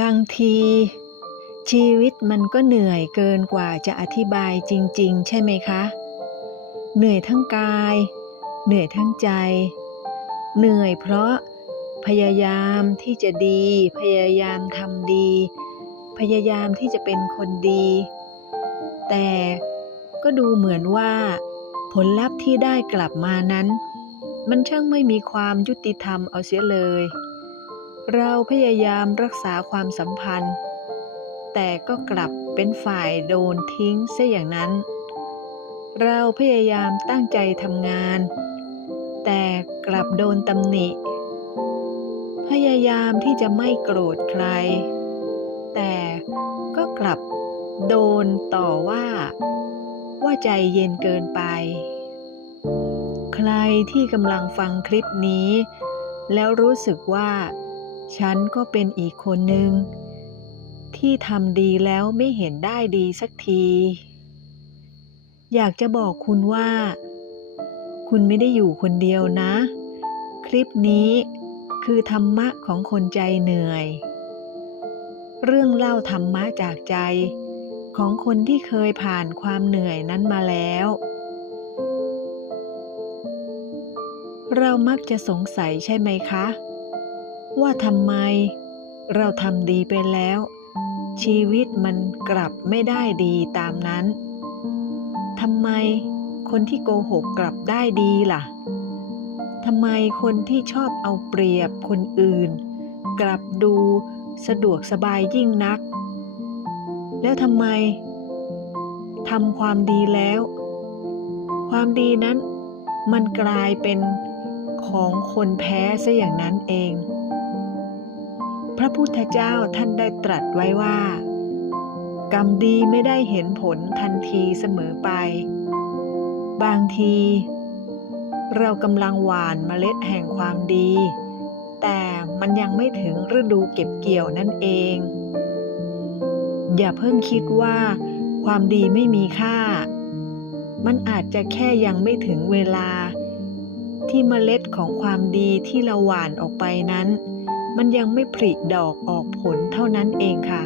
บางที ชีวิตมันก็เหนื่อยเกินกว่าจะอธิบายจริง ๆ ใช่ไหมคะ เหนื่อยทั้งกาย เหนื่อยทั้งใจ เหนื่อยเพราะพยายามที่จะดี พยายามทำดี พยายามที่จะเป็นคนดี แต่ก็ดูเหมือนว่า ผลลัพธ์ที่ได้กลับมานั้น มันช่างไม่มีความยุติธรรมเอาเสียเลย เราพยายามรักษาความสัมพันธ์ แต่ก็กลับเป็นฝ่ายโดนทิ้งซะอย่างนั้น เราพยายามตั้งใจทำงาน แต่กลับโดนตำหนิ พยายามที่จะไม่โกรธใคร แต่ก็กลับโดนต่อว่า ว่าใจเย็นเกินไป ใครที่กำลังฟังคลิปนี้ แล้วรู้สึกว่า ฉันก็เป็นอีกคนหนึ่งที่ทำดีแล้วไม่เห็นได้ดีสักที อยากจะบอกคุณว่า คุณไม่ได้อยู่คนเดียวนะ คลิปนี้คือธรรมะของคนใจเหนื่อย เรื่องเล่าธรรมะจากใจของคนที่เคยผ่านความเหนื่อยนั้นมาแล้ว เรามักจะสงสัยใช่ไหมคะ ว่าทำไมเราทำดีไปแล้ว ชีวิตมันกลับไม่ได้ดีตามนั้นทำไมคนที่โกหกกลับได้ดีล่ะทำไมคนที่ชอบเอาเปรียบคนอื่น กลับดูสะดวกสบายยิ่งนัก แล้วทำไมทำความดีแล้ว ความดีนั้นมันกลายเป็นของคนแพ้ซะอย่างนั้นเอง ระพุทธเจ้าท่านได้ตรัสไว้ว่า กรรมดีไม่ได้เห็นผลทันทีเสมอไป บางที เรากำลังหว่านเมล็ดแห่งความดี แต่มันยังไม่ถึงฤดูเก็บเกี่ยวนั่นเอง อย่าเพิ่งคิดว่าความดีไม่มีค่า มันอาจจะแค่ยังไม่ถึงเวลา ที่เมล็ดของความดีที่เราหว่านออกไปนั้น มันยังไม่ผลิดอกออกผลเท่านั้นเองค่ะ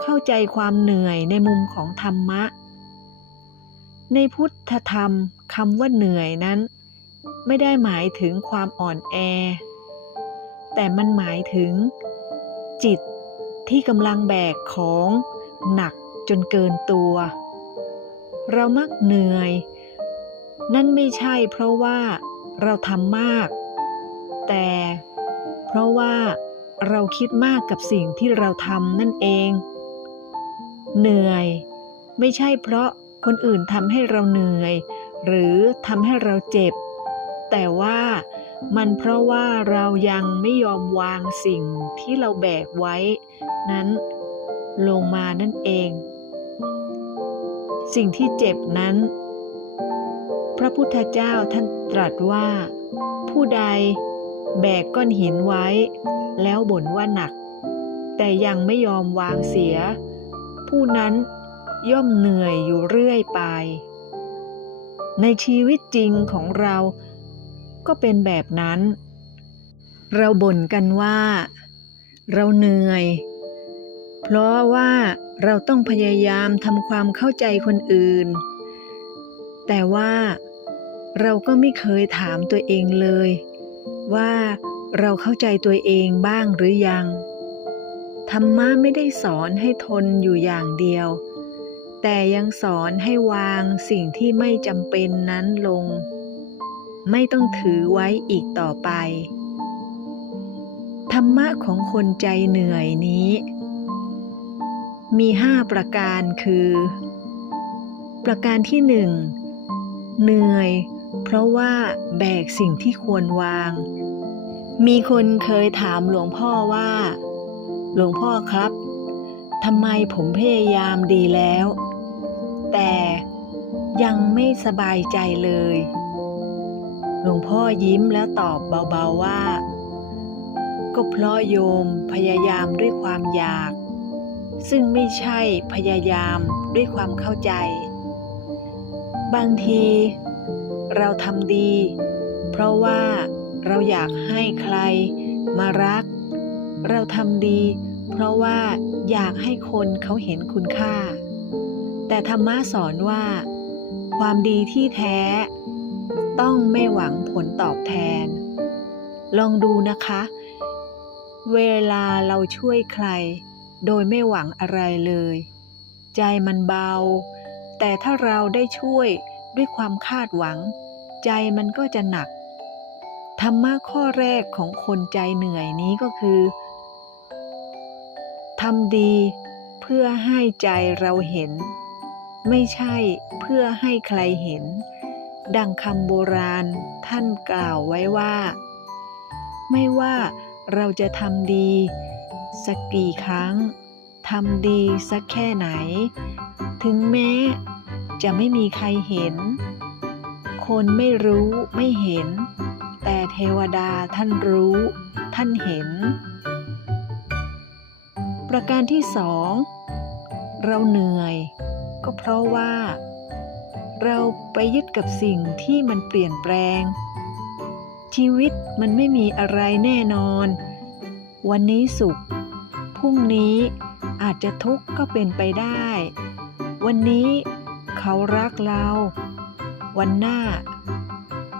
เข้าใจความเหนื่อยในมุมของธรรมะ ในพุทธธรรมคำว่าเหนื่อยนั้น ไม่ได้หมายถึงความอ่อนแอ แต่มันหมายถึง จิตที่กำลังแบกของหนักจนเกินตัว เรามักเหนื่อย นั่นไม่ใช่เพราะว่าเราทำมาก แต่ เพราะว่าเราคิดมากกับสิ่งที่เราทำนั่นเอง เหนื่อย ไม่ใช่เพราะคนอื่นทำให้เราเหนื่อย หรือทำให้เราเจ็บ แต่ว่ามันเพราะว่าเรายังไม่ยอมวางสิ่งที่เราแบกไว้ นั้นลงมานั่นเอง สิ่งที่เจ็บนั้น พระพุทธเจ้าท่านตรัสว่า ผู้ใด แบกก้อนหินไว้ แล้วบ่นว่าหนัก แต่ยังไม่ยอมวางเสีย ผู้นั้นย่อมเหนื่อยอยู่เรื่อยไป ในชีวิตจริงของเราก็เป็นแบบนั้น เราบ่นกันว่า เราเหนื่อย เพราะว่าเราต้องพยายามทำความเข้าใจคนอื่น แต่ว่าเราก็ไม่เคยถามตัวเองเลย ว่าเราเข้าใจตัวเองบ้างหรือยัง ธรรมะไม่ได้สอนให้ทนอยู่อย่างเดียว แต่ยังสอนให้วางสิ่งที่ไม่จำเป็นนั้นลง ไม่ต้องถือไว้อีกต่อไป ธรรมะของคนใจเหนื่อยนี้ มีห้าประการคือ ประการที่หนึ่งเหนื่อย เพราะว่าแบกสิ่งที่ควรวาง มีคนเคยถามหลวงพ่อว่า หลวงพ่อครับทำไมผมพยายามดีแล้ว แต่ยังไม่สบายใจเลย หลวงพ่อยิ้มแล้วตอบเบาๆว่า ก็เพราะโยมพยายามด้วยความอยาก ซึ่งไม่ใช่พยายามด้วยความเข้าใจ บางที เราทำดี เพราะว่าเราอยากให้ใครมารัก เราทำดี เพราะว่าอยากให้คนเขาเห็นคุณค่า แต่ธรรมะสอนว่า ความดีที่แท้ ต้องไม่หวังผลตอบแทน ลองดูนะคะ เวลาเราช่วยใคร โดยไม่หวังอะไรเลย ใจมันเบา แต่ถ้าเราได้ช่วยด้วยความคาดหวัง ใจมันก็จะหนัก ธรรมะข้อแรกของคนใจเหนื่อยนี้ก็คือทำดีเพื่อให้ใจเราเห็น ไม่ใช่เพื่อให้ใครเห็น ดังคำโบราณท่านกล่าวไว้ว่า ไม่ว่าเราจะทำดี สักกี่ครั้งทำดีสักแค่ไหน ถึงแม้จะไม่มีใครเห็น คนไม่รู้ไม่เห็น แต่เทวดาท่านรู้ ท่านเห็น ประการที่สองเราเหนื่อย ก็เพราะว่า เราไปยึดกับสิ่งที่มันเปลี่ยนแปลง ชีวิตมันไม่มีอะไรแน่นอน วันนี้สุขพรุ่งนี้อาจจะทุกข์ก็เป็นไปได้ วันนี้เขารักเรา วันหน้า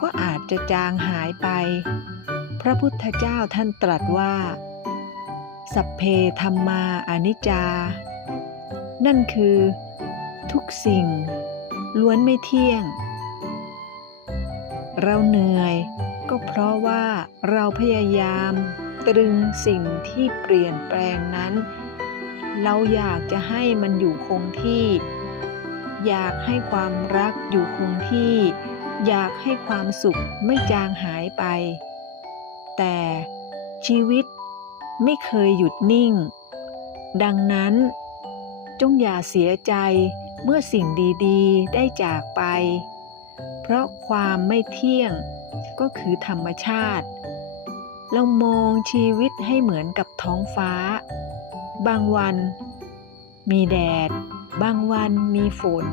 ก็อาจจะจางหายไป พระพุทธเจ้าท่านตรัสว่า สัพเพธรรมาอนิจจา นั่นคือ ทุกสิ่ง ล้วนไม่เที่ยง เราเหนื่อยก็เพราะว่าเราพยายามตรึงสิ่งที่เปลี่ยนแปลงนั้น เราอยากจะให้มันอยู่คงที่ อยากให้ความรักอยู่คงที่ อยากให้ความสุขไม่จางหายไป แต่ชีวิตไม่เคยหยุดนิ่ง ดังนั้น จงอย่าเสียใจเมื่อสิ่งดีๆ ได้จากไป เพราะความไม่เที่ยงก็คือธรรมชาติเรามองชีวิตให้เหมือนกับท้องฟ้า บางวัน มีแดด บางวันมีฝน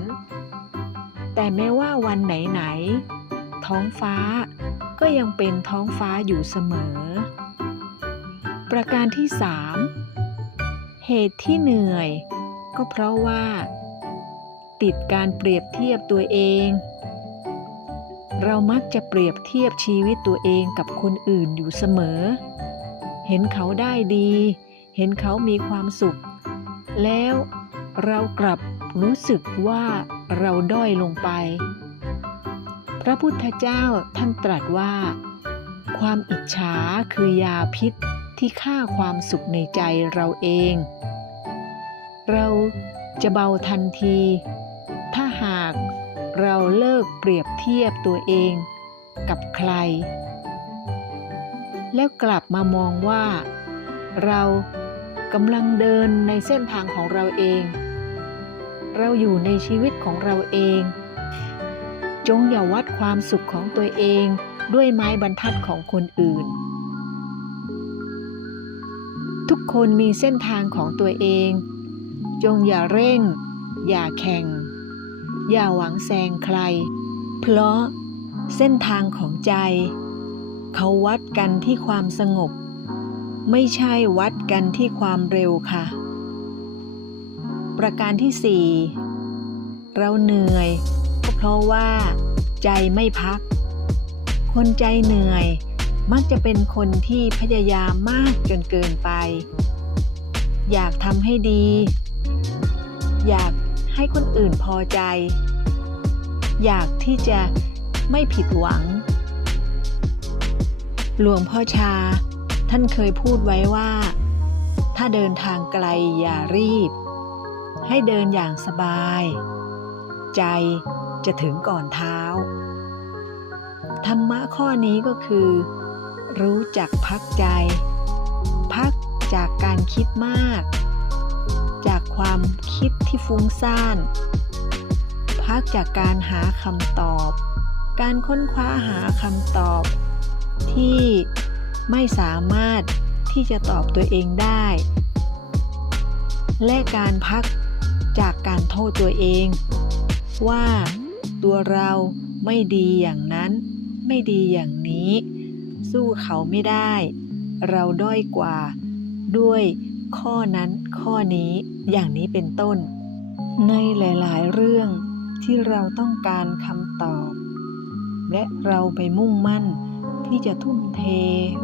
แต่แม้ว่าวันไหนๆท้องฟ้าก็ยังเป็นท้องฟ้าอยู่เสมอ ประการที่สามเหตุที่เหนื่อย ก็เพราะว่า ติดการเปรียบเทียบตัวเอง เรามักจะเปรียบเทียบชีวิตตัวเองกับคนอื่นอยู่เสมอ เห็นเขาได้ดี เห็นเขามีความสุข แล้ว เรากลับรู้สึกว่าเราด้อยลงไป พระพุทธเจ้าท่านตรัสว่า ความอิจฉาคือยาพิษที่ฆ่าความสุขในใจเราเอง เราจะเบาทันที ถ้าหากเราเลิกเปรียบเทียบตัวเองกับใคร แล้วกลับมามองว่า เรา กำลังเดินในเส้นทางของเราเอง เราอยู่ในชีวิตของเราเอง จงอย่าวัดความสุขของตัวเองด้วยไม้บรรทัดของคนอื่น ทุกคนมีเส้นทางของตัวเอง จงอย่าเร่ง อย่าแข่ง อย่าหวังแซงใคร เพราะเส้นทางของใจ เขาวัดกันที่ความสงบ ไม่ใช่วัดกันที่ความเร็วค่ะ ประการที่สี่เราเหนื่อยก็เพราะว่า ใจไม่พัก คนใจเหนื่อยมักจะเป็นคนที่พยายามมากจนเกินไป อยากทำให้ดี อยากให้คนอื่นพอใจ อยากที่จะไม่ผิดหวัง หลวงพ่อชา ท่านเคยพูดไว้ว่า ถ้าเดินทางไกลอย่ารีบ ให้เดินอย่างสบาย ใจจะถึงก่อนเท้า ธรรมะข้อนี้ก็คือ รู้จักพักใจ พักจากการคิดมาก จากความคิดที่ฟุ้งซ่าน พักจากการหาคำตอบ การค้นคว้าหาคำตอบที่ ไม่สามารถที่จะตอบตัวเองได้ และการพักจากการโทษตัวเอง ว่าตัวเราไม่ดีอย่างนั้นไม่ดีอย่างนี้ สู้เขาไม่ได้ เราด้อยกว่า ด้วยข้อนั้นข้อนี้อย่างนี้เป็นต้น ในหลาย ๆ เรื่องที่เราต้องการคำตอบ และเราไปมุ่งมั่น ที่จะทุ่มเท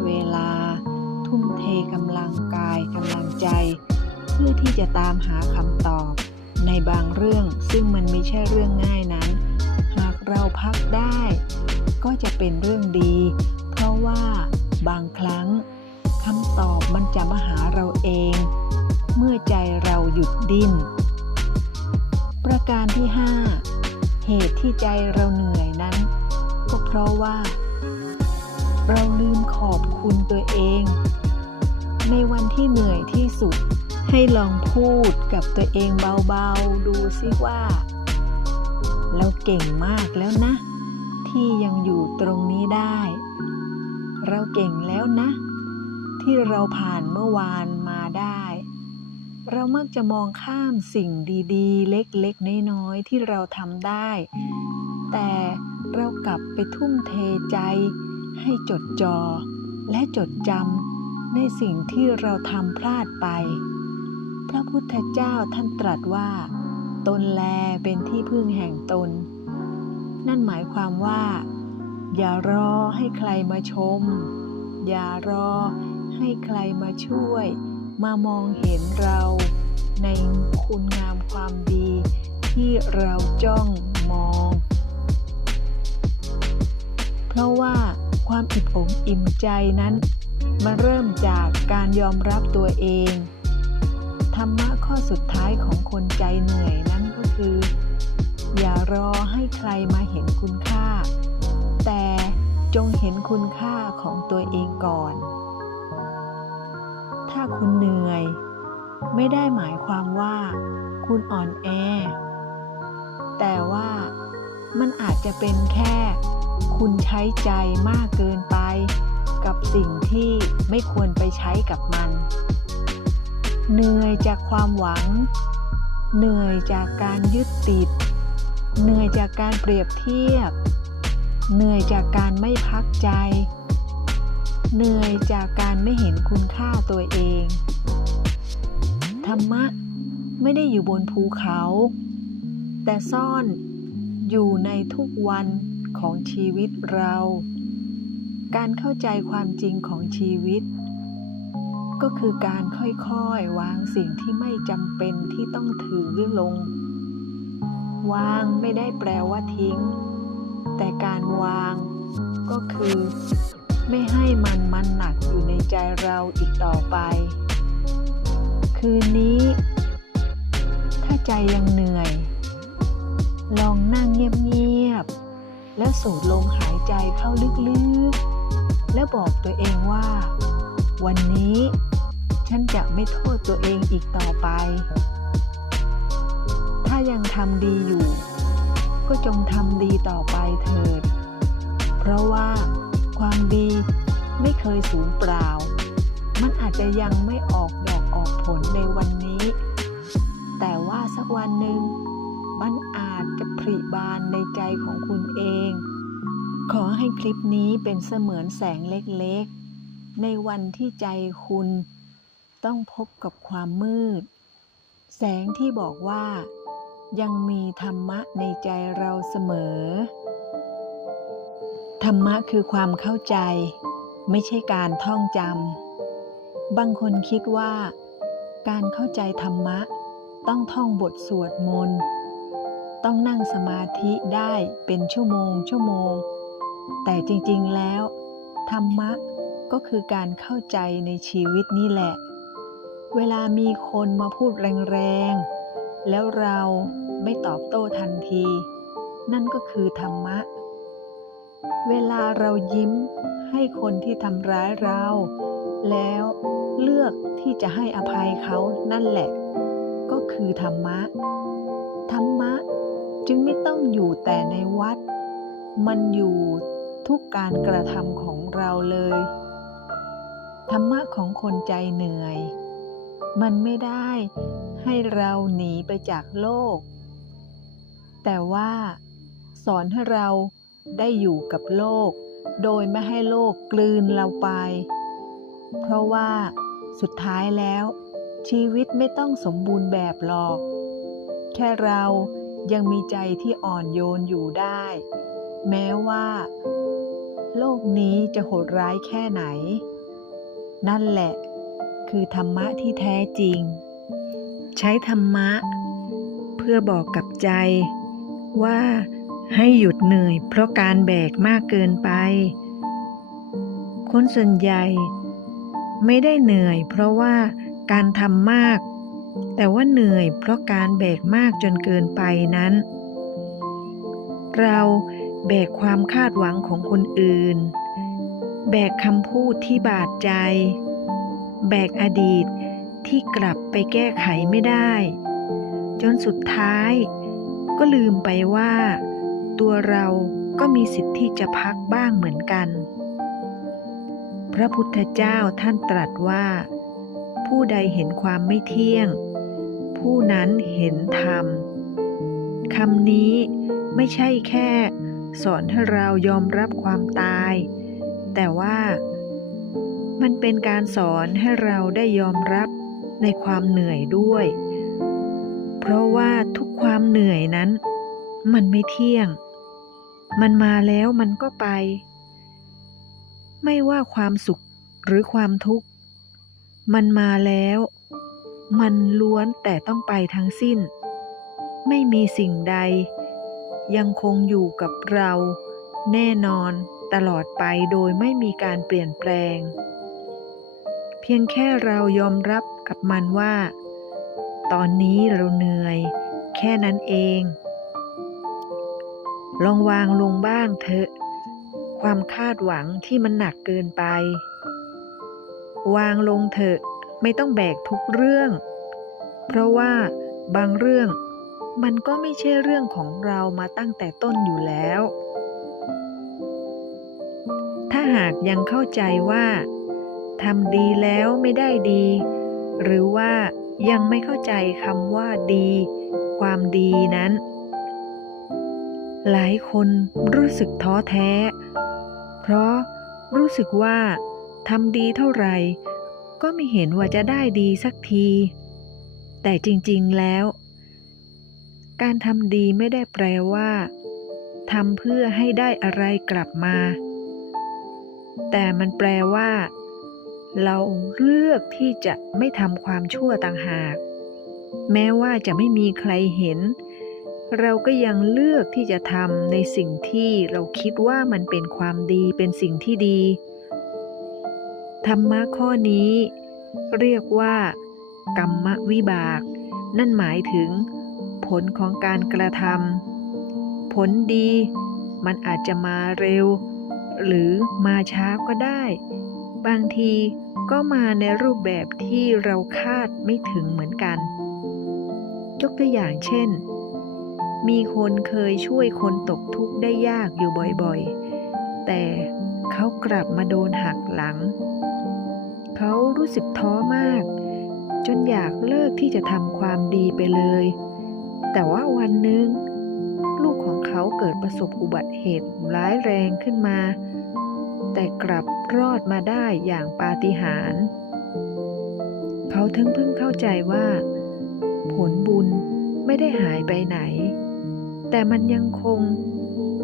เวลา ทุ่มเทกำลังกายกำลังใจ เพื่อที่จะตามหาคำตอบ ในบางเรื่องซึ่งมันไม่ใช่เรื่องง่ายนั้น หากเราพักได้ ก็จะเป็นเรื่องดี เพราะว่าบางครั้งคำตอบมันจะมาหาเราเอง เมื่อใจเราหยุดดิ้น ประการที่ 5 เหตุที่ใจเราเหนื่อยนั้น ก็เพราะว่า เราลืมขอบคุณตัวเอง ในวันที่เหนื่อยที่สุด ให้ลองพูดกับตัวเองเบาๆ ดูซิว่า เราเก่งมากแล้วนะ ที่ยังอยู่ตรงนี้ได้ เราเก่งแล้วนะ ที่เราผ่านเมื่อวานมาได้ เรามักจะมองข้ามสิ่งดีๆ เล็กๆ น้อยๆ ที่เราทำได้ แต่เรากลับไปทุ่มเทใจ ให้จดจอ่อและจดจำในสิ่งที่เราทำพลาดไป พระพุทธเจ้าท่านตรัสว่า ตนแลเป็นที่พึ่งแห่งตน นั่นหมายความว่า อย่ารอให้ใครมาชม อย่ารอให้ใครมาช่วย มามองเห็นเรา ในคุณงามความดี ที่เราจ้องมอง เพราะว่า ความอิ่มอกอิ่มใจนั้น มาเริ่มจากการยอมรับตัวเอง ธรรมะข้อสุดท้ายของคนใจเหนื่อยนั้นก็คือ อย่ารอให้ใครมาเห็นคุณค่า แต่จงเห็นคุณค่าของตัวเองก่อน ถ้าคุณเหนื่อย ไม่ได้หมายความว่า คุณอ่อนแอ แต่ว่ามันอาจจะเป็นแค่ คุณใช้ใจมากเกินไปกับสิ่งที่ไม่ควรไปใช้กับมัน เหนื่อยจากความหวัง เหนื่อยจากการยึดติด เหนื่อยจากการเปรียบเทียบ เหนื่อยจากการไม่พักใจ เหนื่อยจากการไม่เห็นคุณค่าตัวเอง ธรรมะไม่ได้อยู่บนภูเขา แต่ซ่อนอยู่ในทุกวัน ของชีวิตเรา การเข้าใจความจริงของชีวิต ก็คือการค่อยๆ วางสิ่งที่ไม่จำเป็นที่ต้องถือลง วางไม่ได้แปลว่าทิ้ง แต่การวางก็คือ ไม่ให้มันมันหนักอยู่ในใจเราอีกต่อไป คืนนี้ ถ้าใจยังเหนื่อย ลองนั่งเงียบๆ แล้วสูดลมหายใจเข้าลึกๆ แล้วบอกตัวเองว่า วันนี้ฉันจะไม่โทษตัวเองอีกต่อไป ถ้ายังทำดีอยู่ ก็จงทำดีต่อไปเถิด เพราะว่าความดีไม่เคยสูญเปล่า มันอาจจะยังไม่ออกดอกออกผลในวันนี้ แต่ว่าสักวันหนึ่งมัน อาจจะผลิบานในใจของคุณเอง ขอให้คลิปนี้เป็นเสมือนแสงเล็กๆ ในวันที่ใจคุณ ต้องพบกับความมืด แสงที่บอกว่า ยังมีธรรมะในใจเราเสมอ ธรรมะคือความเข้าใจ ไม่ใช่การท่องจำบางคนคิดว่า การเข้าใจธรรมะต้องท่องบทสวดมนต์ ต้องนั่งสมาธิได้เป็นชั่วโมงชั่วโมง แต่จริงๆแล้ว ธรรมะก็คือการเข้าใจในชีวิตนี่แหละ เวลามีคนมาพูดแรงๆ แล้วเราไม่ตอบโต้ทันที นั่นก็คือธรรมะ เวลาเรายิ้มให้คนที่ทำร้ายเรา แล้วเลือกที่จะให้อภัยเขานั่นแหละ ก็คือธรรมะธรรมะ จึงไม่ต้องอยู่แต่ในวัด มันอยู่ทุกการกระทำของเราเลย ธรรมะของคนใจเหนื่อย มันไม่ได้ให้เราหนีไปจากโลก แต่ว่าสอนให้เราได้อยู่กับโลก โดยไม่ให้โลกกลืนเราไป เพราะว่าสุดท้ายแล้ว ชีวิตไม่ต้องสมบูรณ์แบบหรอก แค่เรา ยังมีใจที่อ่อนโยนอยู่ได้ แม้ว่า โลกนี้จะโหดร้ายแค่ไหน นั่นแหละ คือธรรมะที่แท้จริง ใช้ธรรมะ เพื่อบอกกับใจว่าให้หยุดเหนื่อยเพราะการแบกมากเกินไป คนส่วนใหญ่ ไม่ได้เหนื่อยเพราะว่าการทำมาก แต่ว่าเหนื่อยเพราะการแบกมากจนเกินไปนั้น เราแบกความคาดหวังของคนอื่น แบกคำพูดที่บาดใจ แบกอดีตที่กลับไปแก้ไขไม่ได้ จนสุดท้าย ก็ลืมไปว่า ตัวเราก็มีสิทธิ์ที่จะพักบ้างเหมือนกัน พระพุทธเจ้าท่านตรัสว่า ผู้ใดเห็นความไม่เที่ยง ผู้นั้นเห็นธรรมคำนี้ไม่ใช่แค่ สอนให้เรายอมรับความตาย แต่ว่ามันเป็นการสอนให้เราได้ยอมรับในความเหนื่อยด้วย เพราะว่าทุกความเหนื่อยนั้น มันไม่เที่ยง มันมาแล้วมันก็ไป ไม่ว่าความสุขหรือความทุกข์ มันมาแล้ว มันล้วนแต่ต้องไปทั้งสิ้น ไม่มีสิ่งใด ยังคงอยู่กับเรา แน่นอนตลอดไปโดยไม่มีการเปลี่ยนแปลง เพียงแค่เรายอมรับกับมันว่า ตอนนี้เราเหนื่อย แค่นั้นเอง ลองวางลงบ้างเถอะ ความคาดหวังที่มันหนักเกินไป วางลงเถอะ ไม่ต้องแบกทุกเรื่อง เพราะว่าบางเรื่องมันก็ไม่ใช่เรื่องของเรามาตั้งแต่ต้นอยู่แล้ว ถ้าหากยังเข้าใจว่าทำดีแล้วไม่ได้ดี หรือว่ายังไม่เข้าใจคำว่าดี ความดีนั้น หลายคนรู้สึกท้อแท้ เพราะรู้สึกว่าทำดีเท่าไหร่ ก็ไม่เห็นว่าจะได้ดีสักที แต่จริงๆแล้ว การทำดีไม่ได้แปลว่าทำเพื่อให้ได้อะไรกลับมา แต่มันแปลว่า เราเลือกที่จะไม่ทำความชั่วต่างหาก แม้ว่าจะไม่มีใครเห็น เราก็ยังเลือกที่จะทำในสิ่งที่เราคิดว่ามันเป็นความดีเป็นสิ่งที่ดี ธรรมะข้อนี้ เรียกว่า กรรมวิบาก นั่นหมายถึง ผลของการกระทำผลดี มันอาจจะมาเร็ว หรือมาช้าก็ได้ บางทีก็มาในรูปแบบที่เราคาดไม่ถึงเหมือนกัน ยกตัวอย่างเช่น มีคนเคยช่วยคนตกทุกข์ได้ยากอยู่บ่อยๆ แต่เขากลับมาโดนหักหลัง เขารู้สึกท้อมาก จนอยากเลิกที่จะทำความดีไปเลย แต่ว่าวันหนึ่งลูกของเขาเกิดประสบอุบัติเหตุร้ายแรงขึ้นมา แต่กลับรอดมาได้อย่างปาฏิหาริย์เขาถึงเพิ่งเข้าใจว่า ผลบุญไม่ได้หายไปไหน แต่มันยังคง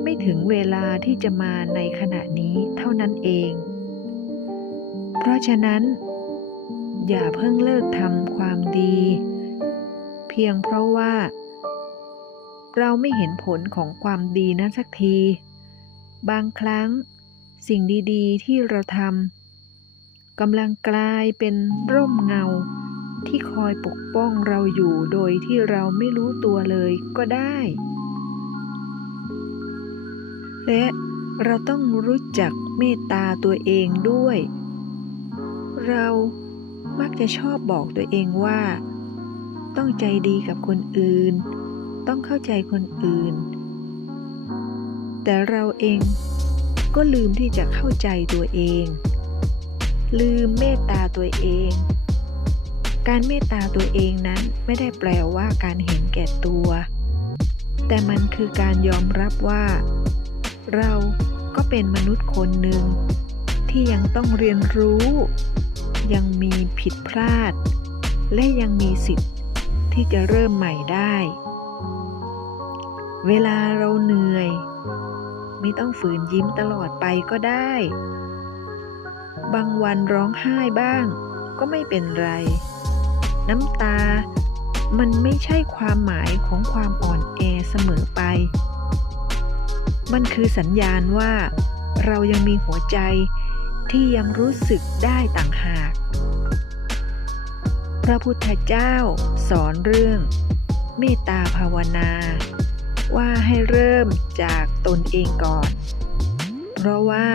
ไม่ถึงเวลาที่จะมาในขณะนี้เท่านั้นเอง เพราะฉะนั้น อย่าเพิ่งเลิกทำความดี เพียงเพราะว่า เราไม่เห็นผลของความดีนั้นสักที บางครั้งสิ่งดีๆ ที่เราทำกำลังกลายเป็นร่มเงาที่คอยปกป้องเราอยู่โดยที่เราไม่รู้ตัวเลยก็ได้ และเราต้องรู้จักเมตตาตัวเองด้วย เรามักจะชอบบอกตัวเองว่า ต้องใจดีกับคนอื่น ต้องเข้าใจคนอื่น แต่เราเองก็ลืมที่จะเข้าใจตัวเอง ลืมเมตตาตัวเอง การเมตตาตัวเองนั้นไม่ได้แปลว่าการเห็นแก่ตัว แต่มันคือการยอมรับว่า เราก็เป็นมนุษย์คนหนึ่งที่ยังต้องเรียนรู้ ยังมีผิดพลาด และยังมีสิทธิ์ที่จะเริ่มใหม่ได้ เวลาเราเหนื่อย ไม่ต้องฝืนยิ้มตลอดไปก็ได้ บางวันร้องไห้บ้างก็ไม่เป็นไร น้ำตา มันไม่ใช่ความหมายของความอ่อนแอเสมอไป มันคือสัญญาณว่า เรายังมีหัวใจ ที่ยังรู้สึกได้ต่างหาก พระพุทธเจ้าสอนเรื่อง เมตตาภาวนา ว่าให้เริ่มจากตนเองก่อน เพราะว่า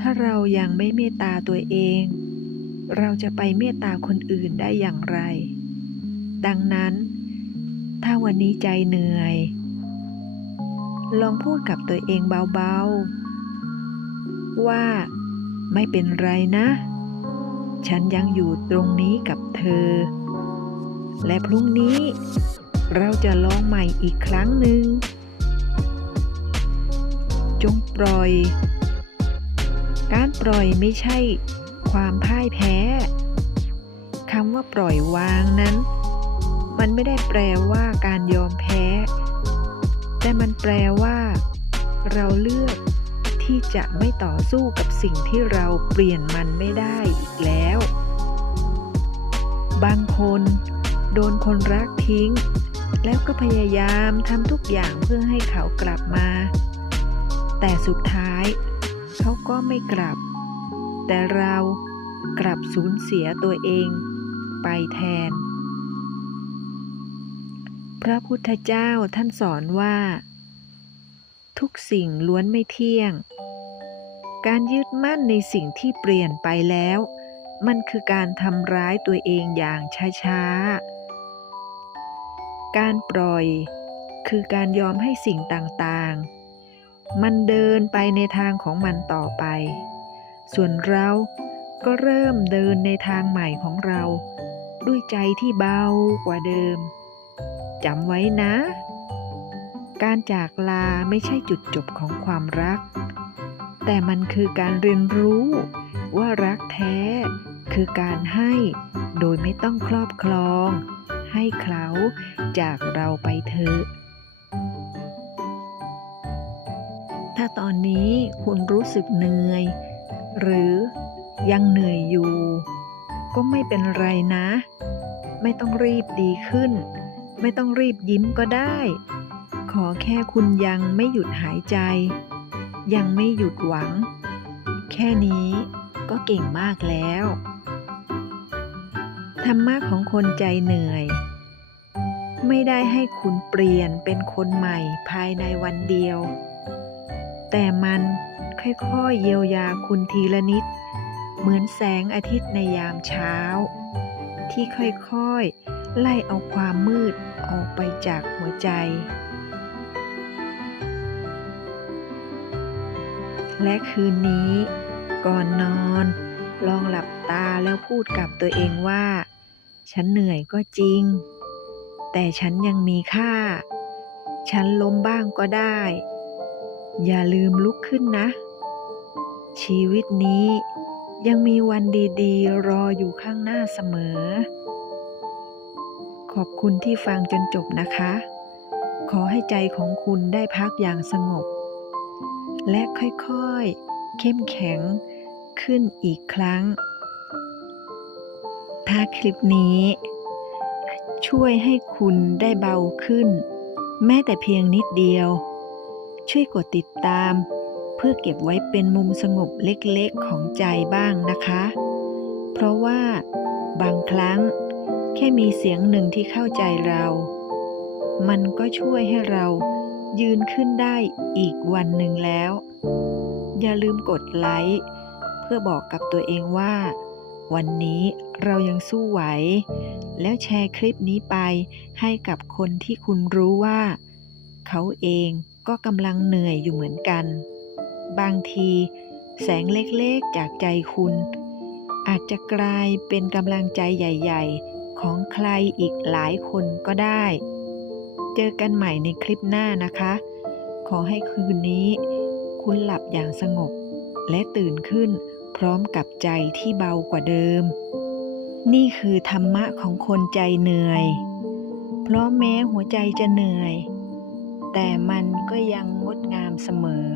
ถ้าเรายังไม่เมตตาตัวเอง เราจะไปเมตตาคนอื่นได้อย่างไร ดังนั้น ถ้าวันนี้ใจเหนื่อย ลองพูดกับตัวเองเบาๆ ว่า ไม่เป็นไรนะ ฉันยังอยู่ตรงนี้กับเธอ และพรุ่งนี้ เราจะลองใหม่อีกครั้งหนึ่ง จงปล่อย การปล่อยไม่ใช่ความพ่ายแพ้คำว่าปล่อยวางนั้น มันไม่ได้แปลว่าการยอมแพ้ แต่มันแปลว่า เราเลือก ที่จะไม่ต่อสู้กับสิ่งที่เราเปลี่ยนมันไม่ได้อีกแล้ว บางคนโดนคนรักทิ้ง แล้วก็พยายามทำทุกอย่างเพื่อให้เขากลับมา แต่สุดท้ายเขาก็ไม่กลับ แต่เรากลับสูญเสียตัวเองไปแทน พระพุทธเจ้าท่านสอนว่า ทุกสิ่งล้วนไม่เที่ยง การยึดมั่นในสิ่งที่เปลี่ยนไปแล้ว มันคือการทำร้ายตัวเองอย่างช้าๆ การปล่อยคือการยอมให้สิ่งต่างๆ มันเดินไปในทางของมันต่อไป ส่วนเราก็เริ่มเดินในทางใหม่ของเรา ด้วยใจที่เบากว่าเดิมจำไว้นะ การจากลาไม่ใช่จุดจบของความรัก แต่มันคือการเรียนรู้ว่ารักแท้คือการให้โดยไม่ต้องครอบครอง ให้เขาจากเราไปเถอะ ถ้าตอนนี้คุณรู้สึกเหนื่อย หรือยังเหนื่อยอยู่ ก็ไม่เป็นไรนะ ไม่ต้องรีบดีขึ้น ไม่ต้องรีบยิ้มก็ได้ ขอแค่คุณยังไม่หยุดหายใจ ยังไม่หยุดหวัง แค่นี้ก็เก่งมากแล้ว ธรรมะของคนใจเหนื่อย ไม่ได้ให้คุณเปลี่ยนเป็นคนใหม่ภายในวันเดียว แต่มันค่อยๆเยียวยาคุณทีละนิด เหมือนแสงอาทิตย์ในยามเช้า ที่ค่อยๆ ไล่เอาความมืดออกไปจากหัวใจ และคืนนี้ ก่อนนอน ลองหลับตาแล้วพูดกับตัวเองว่า ฉันเหนื่อยก็จริง แต่ฉันยังมีค่า ฉันล้มบ้างก็ได้ อย่าลืมลุกขึ้นนะ ชีวิตนี้ยังมีวันดีๆ รออยู่ข้างหน้าเสมอ ขอบคุณที่ฟังจนจบนะคะ ขอให้ใจของคุณได้พักอย่างสงบ และค่อยๆ เข้มแข็งขึ้นอีกครั้ง ถ้าคลิปนี้ ช่วยให้คุณได้เบาขึ้น แม้แต่เพียงนิดเดียว ช่วยกดติดตาม เพื่อเก็บไว้เป็นมุมสงบเล็กๆของใจบ้างนะคะ เพราะว่าบางครั้งแค่มีเสียงหนึ่งที่เข้าใจเรา มันก็ช่วยให้เรา ยืนขึ้นได้อีกวันหนึ่งแล้ว อย่าลืมกดไลค์เพื่อบอกกับตัวเองว่า วันนี้เรายังสู้ไหว แล้วแชร์คลิปนี้ไปให้กับคนที่คุณรู้ว่า เขาเองก็กำลังเหนื่อยอยู่เหมือนกัน บางทีแสงเล็กๆจากใจคุณ อาจจะกลายเป็นกำลังใจใหญ่ ๆ ของใครอีกหลายคนก็ได้ เจอกันใหม่ในคลิปหน้านะคะ ขอให้คืนนี้ คุณหลับอย่างสงบ และตื่นขึ้นพร้อมกับใจที่เบากว่าเดิม นี่คือธรรมะของคนใจเหนื่อย เพราะแม้หัวใจจะเหนื่อย แต่มันก็ยังงดงามเสมอ